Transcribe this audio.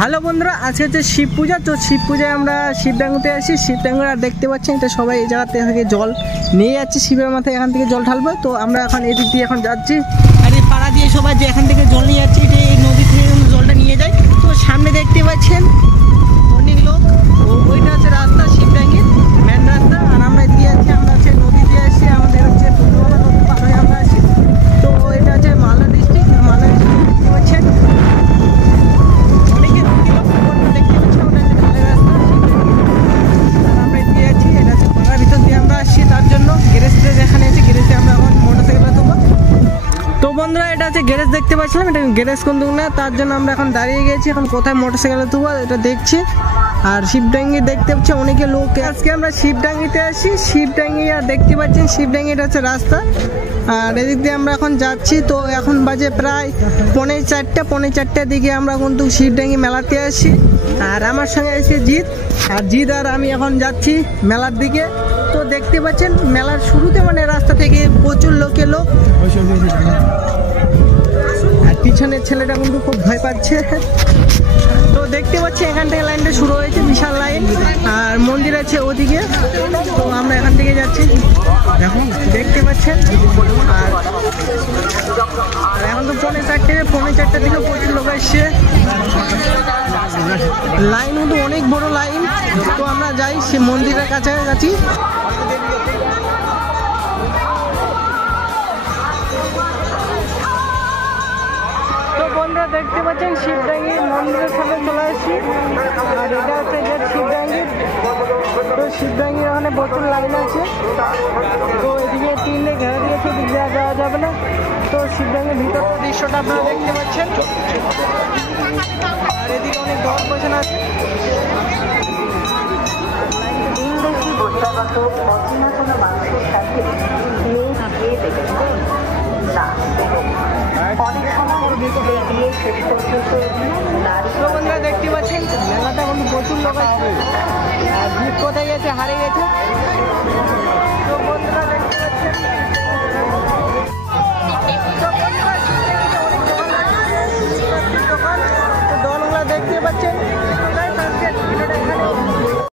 Hello বন্ধুরা, আজকে হচ্ছে শিব পূজা। তো শিব পূজায় আমরা শিবডাঙ্গুতে আসি। শিবডাঙ্গু আর দেখতে পাচ্ছেন এটা সবাই এই জায়গা থেকে জল নিয়ে যাচ্ছে শিবের মাথায়, এখান থেকে জল ঢালবো। তো আমরা এখন এদিক দিয়ে এখন যাচ্ছি, আর এই পাড়া দিয়ে সবাই যে এখান থেকে জল নিয়ে যাচ্ছে, এটা এই নদী থেকে জলটা নিয়ে যায়। তো সামনে দেখতে পাচ্ছেন অনেক লোক, ওইটা হচ্ছে রাস্তা শিবডাঙ্গির মেন রাস্তা। আর আমরা এদিকে যাচ্ছি, আমরা হচ্ছে নদী দিয়ে আসছি, আমাদের হচ্ছে ফুটবলা নদী পার হয়ে আমরা আসি। তো এটা হচ্ছে মালদা ডিস্ট্রিক্ট, মালদা ডিস্ট্রিক্ট দেখতে পাচ্ছেন বন্ধুরা। এটা হচ্ছে গ্যারেজ দেখতে পাচ্ছিলাম, এটা গ্যারেজ কোন দিক না, তার জন্য আমরা এখন দাঁড়িয়ে গেছি। এখন কোথায় মোটরসাইকেলে তুলবো এটা দেখছি। আর শিবডাঙ্গি দেখতে পাচ্ছি অনেকে লোক, আজকে আমরা শিবডাঙ্গিতে আসি। শিবডাঙ্গি আর দেখতে পাচ্ছেন শিবডাঙ্গি, এটা হচ্ছে রাস্তা। আর এদিক দিয়ে আমরা এখন যাচ্ছি। তো এখন বাজে প্রায় পৌনে চারটার দিকে আমরা কিন্তু শিবডাঙ্গি মেলাতে আসি। আর আমার সঙ্গে এসে জিৎ, আর জিৎ আর আমি এখন যাচ্ছি মেলার দিকে। তো দেখতে পাচ্ছেন মেলার শুরুতে মানে রাস্তা থেকে প্রচুর লোক, আর পিছনের ছেলেটা কিন্তু খুব ভয় পাচ্ছে। তো দেখতে পাচ্ছি এখান থেকে লাইনটা শুরু হয়েছে, বিশাল লাইন। আর মন্দির আছে ওদিকে। তো আমরা এখান থেকে যাচ্ছি, দেখুন দেখতে পাচ্ছেন। আর এখন তো পৌনে চারটার দিকে প্রচুর লোক এসছে, লাইন কিন্তু অনেক বড় লাইন। তো আমরা যাই সে মন্দিরের কাছাকাছি। বন্ধুরা দেখতে পাচ্ছেন শিবডাঙ্গি মন্দিরের সামনে চলে আসছি। আর এটা হচ্ছে যে শিবডাঙ্গি। তো শিবডাঙ্গির ওখানে প্রচুর লাইন আছে। তো এদিকে তিনটে ঘেরা দিয়েছে, দিক দিয়ে যাওয়া যাবে না। তো শিবডাঙ্গির ভিতরের দৃশ্যটা আপনারা দেখতে পাচ্ছেন। আর এদিকে অনেক দল বসে আছে। বন্ধুরা দেখতে পাচ্ছেন মেলাটা কিন্তু প্রচুর লোক আছে। আর কোথায় গেছে, হারিয়ে গেছে। তো বন্ধুরা দেখতে পাচ্ছেন